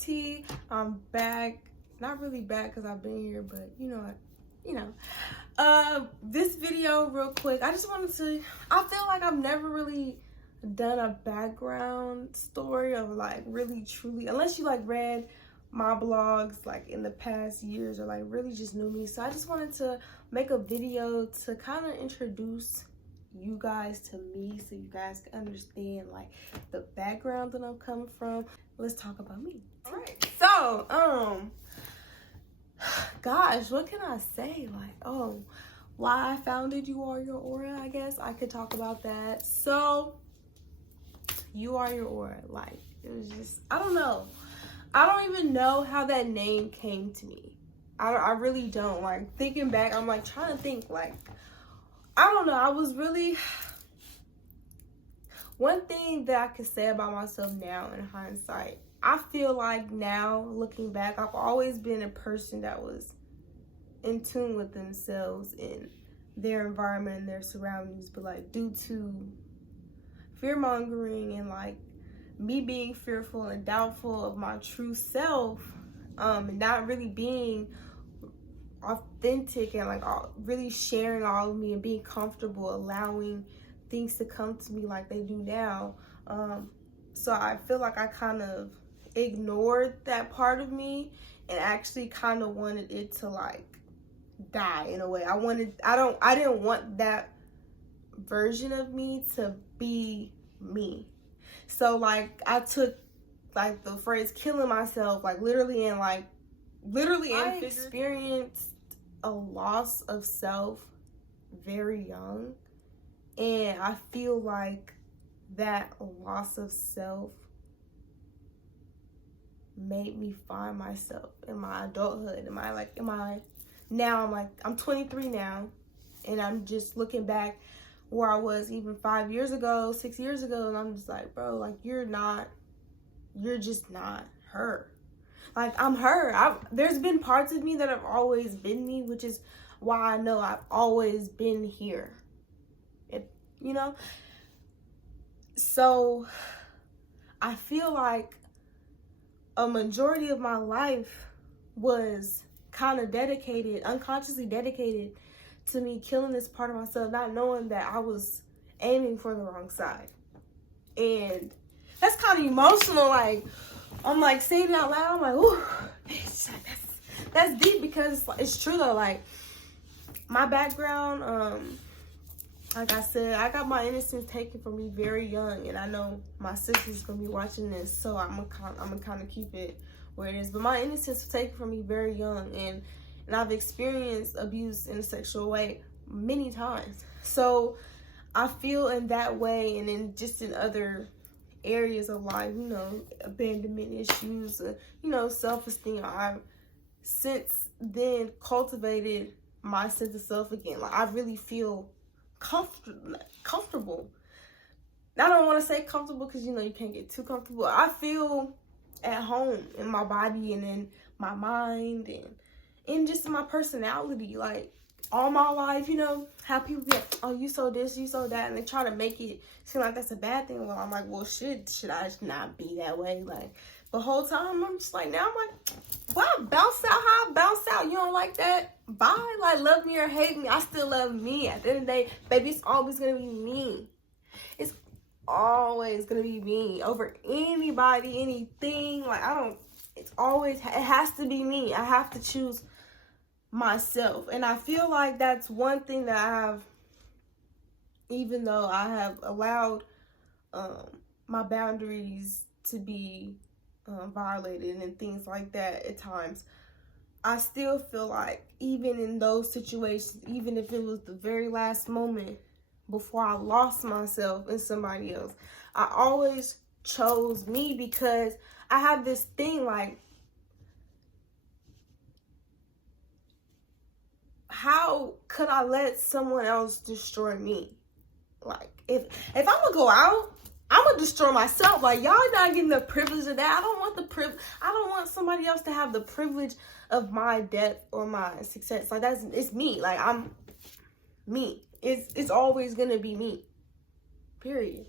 T. I'm back. Not really back because I've been here, but this video real quick. I just wanted to, I feel like I've never really done a background story of like really truly, unless you like read my blogs like in the past years or like really just knew me. So I just wanted to make a video to kind of introduce you guys to me so you guys can understand like the background that I'm coming from. Let's talk about me. All right. So, gosh, what can I say? Like, why I founded You Are Your Aura, I guess I could talk about that. So, You Are Your Aura, like, it was just, I don't know. I don't even know how that name came to me. I really don't. Like, thinking back, I'm like trying to think, like, I don't know. I was really, one thing that I could say about myself now in hindsight, I feel like now looking back, I've always been a person that was in tune with themselves and their environment and their surroundings, but like due to fear mongering and like me being fearful and doubtful of my true self, and not really being authentic and like really sharing all of me and being comfortable allowing things to come to me like they do now. So I feel like I kind of ignored that part of me and actually kind of wanted it to like die in a way. I didn't want that version of me to be me. So like I took like the phrase killing myself like literally and I experienced a loss of self very young, and I feel like that loss of self made me find myself in my adulthood. I'm 23 now, and I'm just looking back where I was even 5 years ago, 6 years ago, and I'm just like, bro, like you're just not her. Like, I'm her. There's been parts of me that have always been me, which is why I know I've always been here. So I feel like a majority of my life was kind of unconsciously dedicated to me killing this part of myself, not knowing that I was aiming for the wrong side. And that's kind of emotional. Like, I'm like saying it out loud. I'm like, ooh, that's deep because it's true though. Like, my background, like I said, I got my innocence taken from me very young, and I know my sister's gonna be watching this, so I'm gonna kind of keep it where it is. But my innocence was taken from me very young, and I've experienced abuse in a sexual way many times. So I feel in that way, and then just in other areas of life, abandonment issues, self-esteem. I've since then cultivated my sense of self again. Like, I really feel comfortable. I don't want to say comfortable because you can't get too comfortable. I feel at home in my body and in my mind and just in my personality. Like, all my life, how people be like, oh, you so this, you so that, and they try to make it seem like that's a bad thing. Well, I'm like, well, should I just not be that way? Like, the whole time, I'm just like, now I'm like, wow, bounce out how I bounce out. You don't like that? Bye. Like, love me or hate me, I still love me. At the end of the day, baby, it's always gonna be me. It's always gonna be me over anybody, anything. Like, it has to be me. I have to choose myself. And I feel like that's one thing that I have, even though I have allowed my boundaries to be violated and things like that at times, I still feel like even in those situations, even if it was the very last moment before I lost myself in somebody else, I always chose me because I have this thing like, how could I let someone else destroy me? Like, if I'm gonna go out, I'm gonna destroy myself. Like, y'all not getting the privilege of that. I don't want somebody else to have the privilege of my death or my success. Like, it's me. Like, I'm me. It's always gonna be me. Period.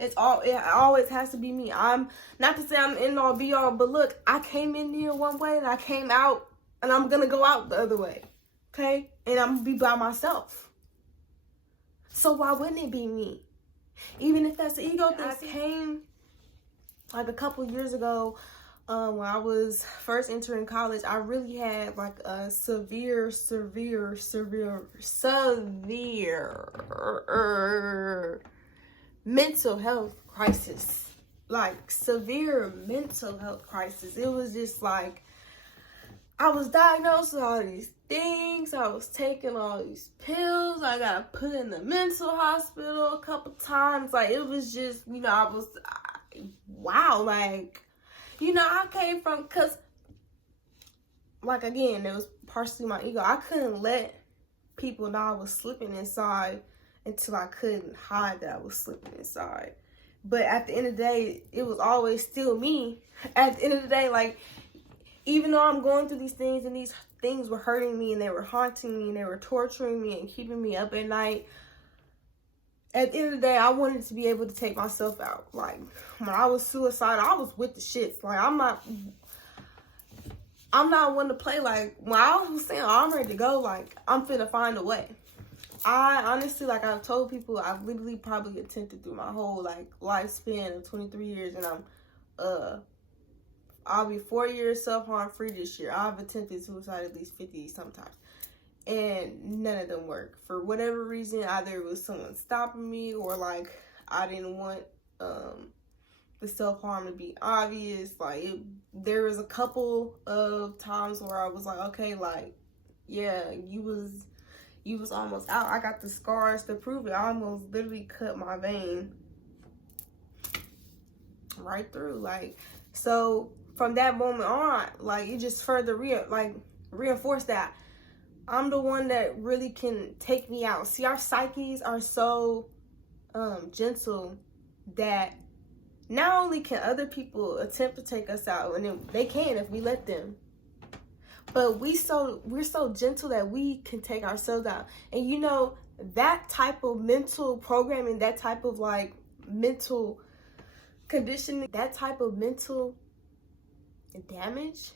It always has to be me. I'm not to say I'm end all be all, but look, I came in here one way and I came out and I'm gonna go out the other way. Okay? And I'm gonna be by myself. So why wouldn't it be me? Even if that's the ego thing. I came like a couple years ago, when I was first entering college. I really had like a severe mental health crisis. Like severe mental health crisis. It was just like I was diagnosed with all these things. I was taking all these pills. I got put in the mental hospital a couple times. Like it was just, wow. Like, I came from, cause like again, it was partially my ego. I couldn't let people know I was slipping inside until I couldn't hide that I was slipping inside. But at the end of the day, it was always still me. At the end of the day, like, even though I'm going through these things and these things were hurting me and they were haunting me and they were torturing me and keeping me up at night, at the end of the day, I wanted to be able to take myself out. Like, when I was suicidal, I was with the shits. Like, I'm not one to play. Like, when I was saying, I'm ready to go, like, I'm finna find a way. I honestly, like I've told people, I've literally probably attempted through my whole, like, lifespan of 23 years, and I'll be 4 years self-harm free this year. I've attempted suicide at least 50 sometimes. And none of them work. For whatever reason, either it was someone stopping me or, like, I didn't want the self-harm to be obvious. Like, there was a couple of times where I was like, okay, like, yeah, you was almost out. I got the scars to prove it. I almost literally cut my vein right through. Like, so from that moment on, like, it just further reinforced that I'm the one that really can take me out. See, our psyches are so gentle that not only can other people attempt to take us out, and they can if we let them, but we're so gentle that we can take ourselves out. And that type of mental programming, that type of like mental conditioning, that type of mental damage,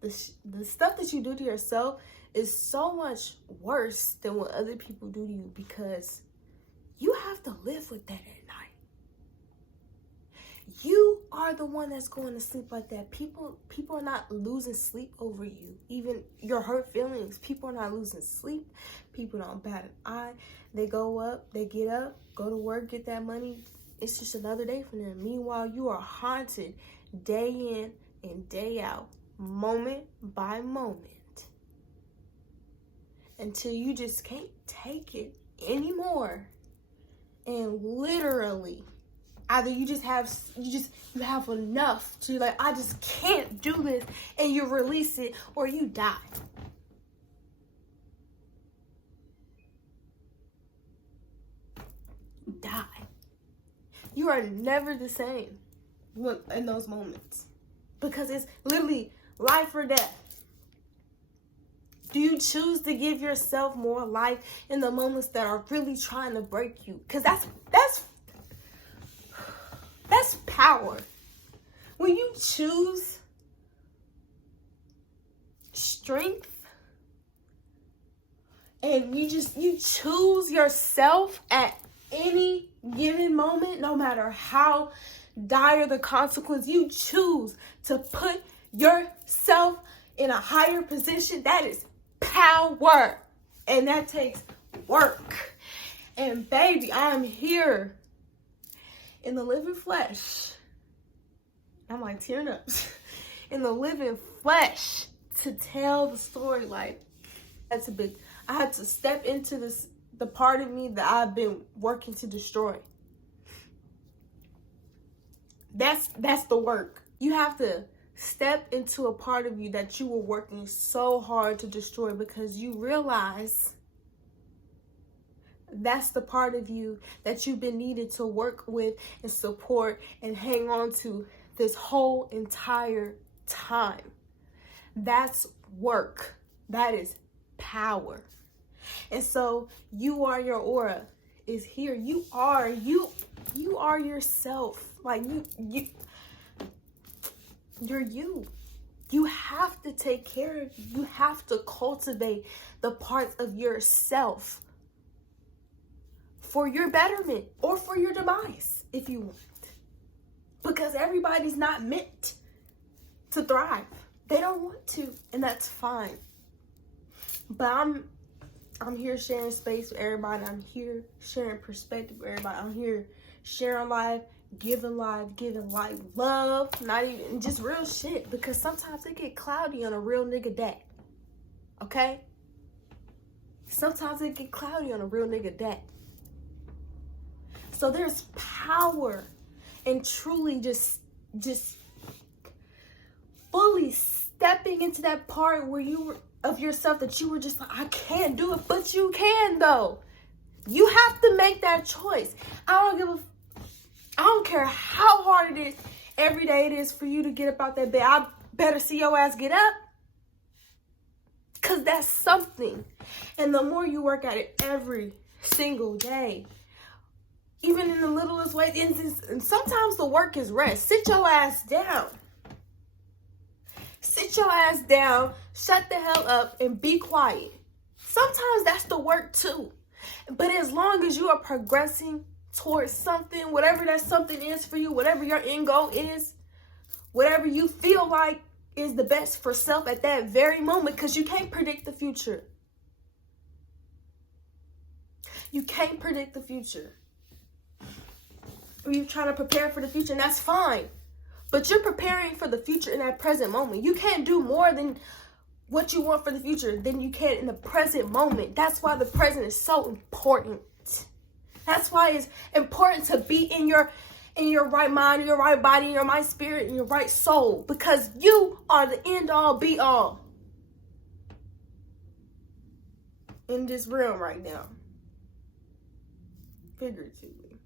the stuff that you do to yourself is so much worse than what other people do to you, because you have to live with that at night. You are the one that's going to sleep like that. People are not losing sleep over you. Even your hurt feelings, people are not losing sleep. People don't bat an eye. They go up, they get up, go to work, get that money. It's just another day for them. Meanwhile, you are haunted day in and day out, moment by moment, until you just can't take it anymore. And literally, either you have enough to, like, I just can't do this, and you release it, or you die. Die. You are never the same in those moments, because it's literally life or death. Do you choose to give yourself more life in the moments that are really trying to break you? Because that's power. When you choose strength and you choose yourself at any given moment, no matter how dire the consequence, you choose to put yourself in a higher position. That is power, and that takes work. And baby, I'm here in the living flesh. I'm like tearing up. In the living flesh to tell the story. Like, that's I had to step into the part of me that I've been working to destroy. That's the work. You have to step into a part of you that you were working so hard to destroy, because you realize that's the part of you that you've been needed to work with and support and hang on to this whole entire time. That's work. That is power. And so you are your aura. is here. You are yourself. Like you're you. You have to take care of you. You have to cultivate the parts of yourself for your betterment or for your demise, if you want. Because everybody's not meant to thrive. They don't want to, and that's fine. But I'm here sharing space with everybody. I'm here sharing perspective with everybody. I'm here sharing life, giving love, not even just real shit. Because sometimes it get cloudy on a real nigga day. Okay? Sometimes it get cloudy on a real nigga day. So there's power in truly just fully stepping into that part where you were of yourself that you were just like, I can't do it, but you can though. You have to make that choice. I don't care how hard it is, every day it is for you to get up out that bed. I better see your ass get up. Cause that's something. And the more you work at it every single day, even in the littlest ways, and sometimes the work is rest. Sit your ass down. Sit your ass down, shut the hell up, and be quiet. Sometimes that's the work too. But as long as you are progressing towards something, whatever that something is for you, whatever your end goal is, whatever you feel like is the best for self at that very moment, because you can't predict the future. You can't predict the future. You're trying to prepare for the future, and that's fine. But you're preparing for the future in that present moment. You can't do more than what you want for the future than you can in the present moment. That's why the present is so important. That's why it's important to be in your right mind, in your right body, in your right spirit, in your right soul. Because you are the end all be all in this realm right now. Figuratively.